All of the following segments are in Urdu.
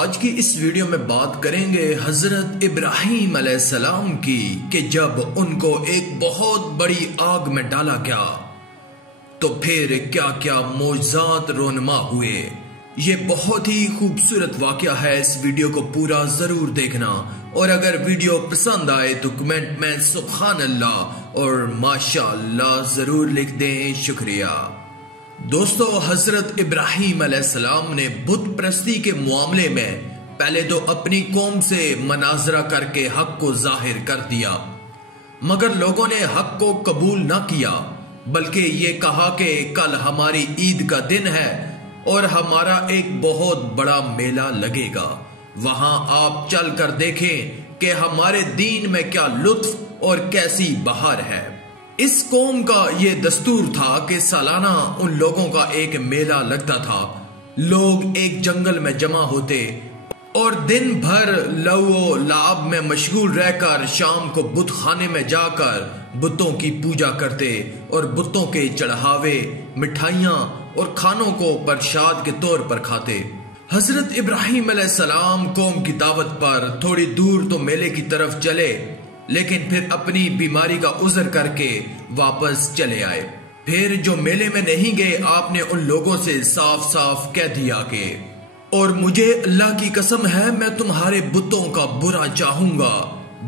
آج کی اس ویڈیو میں بات کریں گے حضرت ابراہیم علیہ السلام کی کہ جب ان کو ایک بہت بڑی آگ میں ڈالا گیا تو پھر کیا کیا معجزات رونما ہوئے۔ یہ بہت ہی خوبصورت واقعہ ہے، اس ویڈیو کو پورا ضرور دیکھنا، اور اگر ویڈیو پسند آئے تو کمنٹ میں سبحان اللہ اور ماشاءاللہ ضرور لکھ دیں، شکریہ۔ دوستو، حضرت ابراہیم علیہ السلام نے بت پرستی کے معاملے میں پہلے تو اپنی قوم سے مناظرہ کر کے حق کو ظاہر کر دیا، مگر لوگوں نے حق کو قبول نہ کیا، بلکہ یہ کہا کہ کل ہماری عید کا دن ہے اور ہمارا ایک بہت بڑا میلہ لگے گا، وہاں آپ چل کر دیکھیں کہ ہمارے دین میں کیا لطف اور کیسی بہار ہے۔ اس قوم کا یہ دستور تھا کہ سالانہ ان لوگوں کا ایک میلہ لگتا تھا، لوگ ایک جنگل میں جمع ہوتے اور دن بھر لو و لعب میں مشغول رہ کر شام کو بت خانے میں جا کر بتوں کی پوجا کرتے اور بتوں کے چڑھاوے، مٹھائیاں اور کھانوں کو پرشاد کے طور پر کھاتے۔ حضرت ابراہیم علیہ السلام قوم کی دعوت پر تھوڑی دور تو میلے کی طرف چلے، لیکن پھر اپنی بیماری کا عذر کر کے واپس چلے آئے۔ پھر جو میلے میں نہیں گئے، آپ نے ان لوگوں سے صاف صاف کہہ دیا کہ اور مجھے اللہ کی قسم ہے میں تمہارے بتوں کا برا چاہوں گا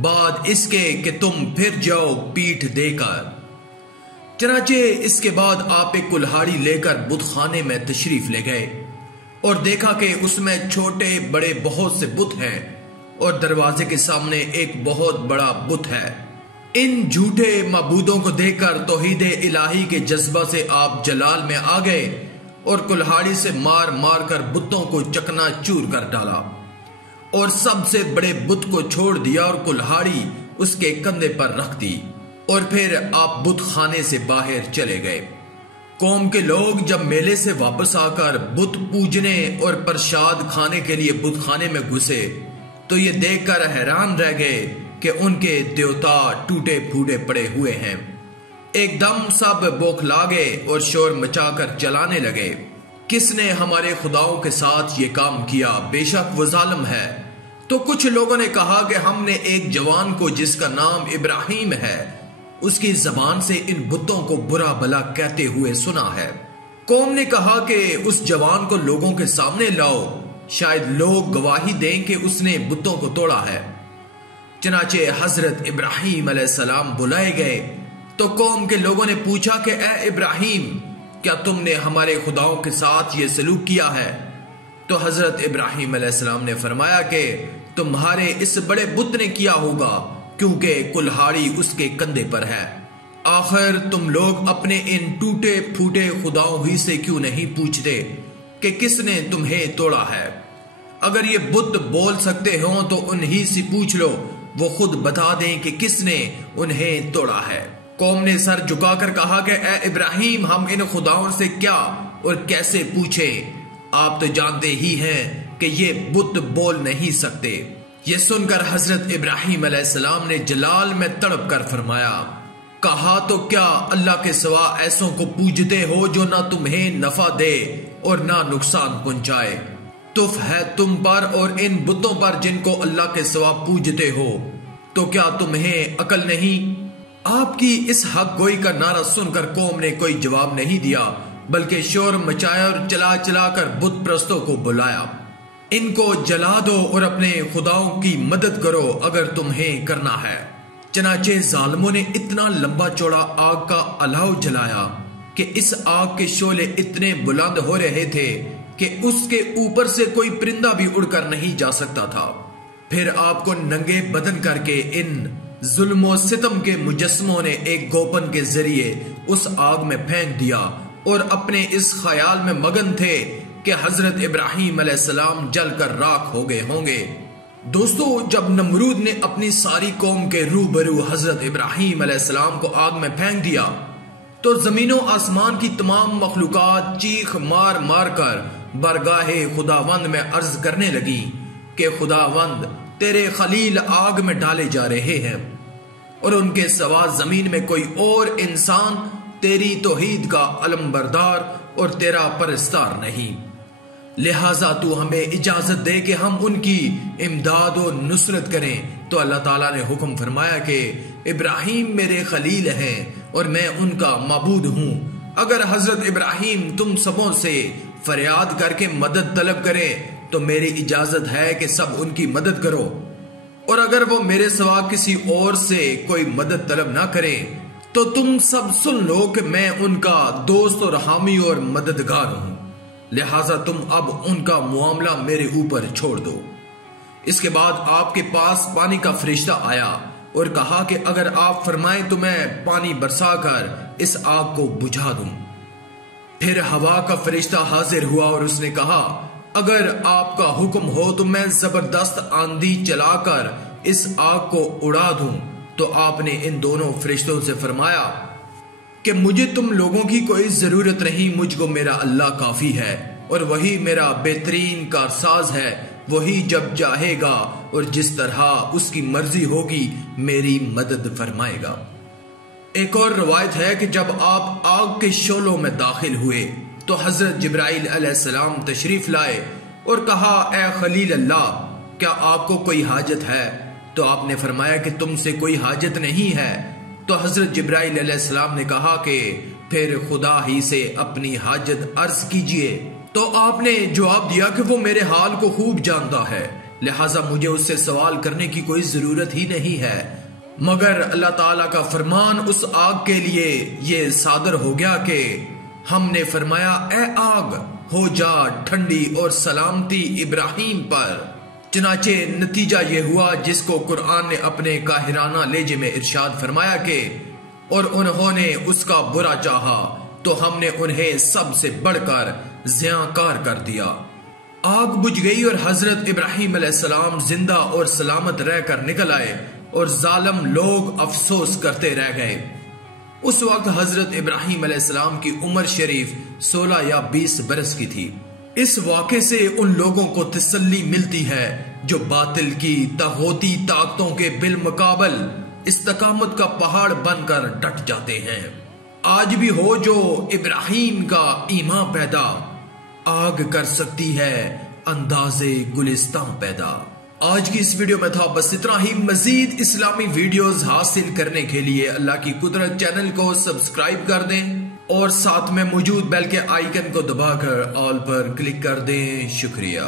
بعد اس کے کہ تم پھر جاؤ پیٹھ دے کر۔ چنانچہ اس کے بعد آپ ایک کلہاڑی لے کر بت خانے میں تشریف لے گئے اور دیکھا کہ اس میں چھوٹے بڑے بہت سے بت ہیں اور دروازے کے سامنے ایک بہت بڑا بت ہے۔ ان جھوٹے معبودوں کو دیکھ کر توحید الہی کے جذبہ سے آپ جلال میں آ گئے اور کلہاڑی سے مار مار کر بتوں کو چکنا چور کر ڈالا اور سب سے بڑے بت کو چھوڑ دیا اور کلہاڑی اس کے کندھے پر رکھ دی، اور پھر آپ بت خانے سے باہر چلے گئے۔ قوم کے لوگ جب میلے سے واپس آ کر بت پوجنے اور پرشاد کھانے کے لیے بت خانے میں گھسے تو یہ دیکھ کر حیران رہ گئے کہ ان کے دیوتا ٹوٹے پھوٹے پڑے ہوئے ہیں۔ ایک دم سب بوکھلا گئے اور شور مچا کر چلانے لگے، کس نے ہمارے خداؤں کے ساتھ یہ کام کیا؟ بے شک وہ ظالم ہے۔ تو کچھ لوگوں نے کہا کہ ہم نے ایک جوان کو جس کا نام ابراہیم ہے، اس کی زبان سے ان بتوں کو برا بھلا کہتے ہوئے سنا ہے۔ قوم نے کہا کہ اس جوان کو لوگوں کے سامنے لاؤ، شاید لوگ گواہی دیں کہ اس نے بتوں کو توڑا ہے۔ چنانچہ حضرت ابراہیم علیہ السلام بلائے گئے تو قوم کے لوگوں نے پوچھا کہ اے ابراہیم، کیا تم نے ہمارے خداؤں کے ساتھ یہ سلوک کیا ہے؟ تو حضرت ابراہیم علیہ السلام نے فرمایا کہ تمہارے اس بڑے بت نے کیا ہوگا، کیونکہ کلہاڑی اس کے کندھے پر ہے۔ آخر تم لوگ اپنے ان ٹوٹے پھوٹے خداؤں ہی سے کیوں نہیں پوچھتے کہ کس نے تمہیں توڑا ہے؟ اگر یہ بت بول سکتے ہوں تو انہی سے پوچھ لو، وہ خود بتا دیں کہ کس نے انہیں توڑا ہے۔ قوم نے سر جھکا کر کہا کہ اے ابراہیم، ہم ان خداؤں سے کیا اور کیسے پوچھیں؟ آپ تو جانتے ہی ہیں کہ یہ بت بول نہیں سکتے۔ یہ سن کر حضرت ابراہیم علیہ السلام نے جلال میں تڑپ کر فرمایا، کہا تو کیا اللہ کے سوا ایسوں کو پوجتے ہو جو نہ تمہیں نفع دے اور نہ نقصان پہنچائے؟ تف ہے تم پر اور ان بتوں پر جن کو اللہ کے سوا پوجتے ہو، تو کیا تمہیں عقل نہیں؟ آپ کی اس حق گوئی کا نعرہ سن کر قوم نے کوئی جواب نہیں دیا، بلکہ شور مچایا اور چلا چلا کر بت پرستوں کو بلایا، ان کو جلا دو اور اپنے خداؤں کی مدد کرو اگر تمہیں کرنا ہے۔ چنانچہ ظالموں نے اتنا لمبا چوڑا آگ کا الاؤ جلایا کہ اس آگ کے شعلے اتنے بلند ہو رہے تھے کہ اس کے اوپر سے کوئی پرندہ بھی اڑ کر نہیں جا سکتا تھا۔ پھر آپ کو ننگے بدن کر کے ان ظلم و ستم کے مجسموں نے ایک گوپن کے ذریعے اس آگ میں پھینک دیا اور اپنے اس خیال میں مگن تھے کہ حضرت ابراہیم علیہ السلام جل کر راکھ ہو گئے ہوں گے۔ دوستو، جب نمرود نے اپنی ساری قوم کے روبرو حضرت ابراہیم علیہ السلام کو آگ میں پھینک دیا تو زمین و آسمان کی تمام مخلوقات چیخ مار مار کر برگاہ خداوند میں عرض کرنے لگی کہ خداوند، تیرے خلیل آگ میں ڈالے جا رہے ہیں اور ان کے سوا زمین میں کوئی اور انسان تیری توحید کا علم بردار اور تیرا پرستار نہیں۔ لہٰذا تو ہمیں اجازت دے کہ ہم ان کی امداد و نصرت کریں۔ تو اللہ تعالیٰ نے حکم فرمایا کہ ابراہیم میرے خلیل ہیں اور میں ان کا معبود ہوں۔ اگر حضرت ابراہیم تم سبوں سے فریاد کر کے مدد طلب کریں تو میری اجازت ہے کہ سب ان کی مدد کرو، اور اگر وہ میرے سوا کسی اور سے کوئی مدد طلب نہ کریں تو تم سب سن لو کہ میں ان کا دوست اور حامی اور مددگار ہوں، لہٰذا تم اب ان کا معاملہ میرے اوپر چھوڑ دو۔ اس کے بعد آپ کے پاس پانی کا فرشتہ آیا اور کہا کہ اگر آپ فرمائیں تو میں پانی برسا کر اس آگ کو بجھا دوں۔ پھر ہوا کا فرشتہ حاضر ہوا اور اس نے کہا اگر آپ کا حکم ہو تو میں زبردست آندھی چلا کر اس آگ کو اڑا دوں۔ تو آپ نے ان دونوں فرشتوں سے فرمایا کہ مجھے تم لوگوں کی کوئی ضرورت نہیں، مجھ کو میرا اللہ کافی ہے، اور وہی میرا بہترین کارساز ہے، وہی جب چاہے گا اور جس طرح اس کی مرضی ہوگی میری مدد فرمائے گا۔ ایک اور روایت ہے کہ جب آپ آگ کے شعلوں میں داخل ہوئے تو حضرت جبرائیل علیہ السلام تشریف لائے اور کہا اے خلیل اللہ، کیا آپ کو کوئی حاجت ہے؟ تو آپ نے فرمایا کہ تم سے کوئی حاجت نہیں ہے۔ تو حضرت جبرائیل علیہ السلام نے کہا کہ پھر خدا ہی سے اپنی حاجت عرض کیجئے۔ تو آپ نے جواب دیا کہ وہ میرے حال کو خوب جانتا ہے، لہٰذا مجھے اس سے سوال کرنے کی کوئی ضرورت ہی نہیں ہے۔ مگر اللہ تعالیٰ کا فرمان اس آگ کے لیے یہ صادر ہو گیا کہ ہم نے فرمایا اے آگ ہو جا ٹھنڈی اور سلامتی ابراہیم پر۔ چنانچہ نتیجہ یہ ہوا جس کو قرآن نے اپنے قاہرانہ لہجے میں ارشاد فرمایا کہ اور انہوں نے اس کا برا چاہا تو ہم نے انہیں سب سے بڑھ کر زیاں کار کر دیا۔ آگ بجھ گئی اور حضرت ابراہیم علیہ السلام زندہ اور سلامت رہ کر نکل آئے اور ظالم لوگ افسوس کرتے رہ گئے۔ اس وقت حضرت ابراہیم علیہ السلام کی عمر شریف 16 یا 20 برس کی تھی۔ اس واقعے سے ان لوگوں کو تسلی ملتی ہے جو باطل کی طاغوتی طاقتوں کے بالمقابل استقامت کا پہاڑ بن کر ڈٹ جاتے ہیں۔ آج بھی ہو جو ابراہیم کا ایمان پیدا، آگ کر سکتی ہے اندازے گلستان پیدا۔ آج کی اس ویڈیو میں تھا بس اتنا ہی۔ مزید اسلامی ویڈیوز حاصل کرنے کے لیے اللہ کی قدرت چینل کو سبسکرائب کر دیں اور ساتھ میں موجود بیل کے آئیکن کو دبا کر آل پر کلک کر دیں۔ شکریہ۔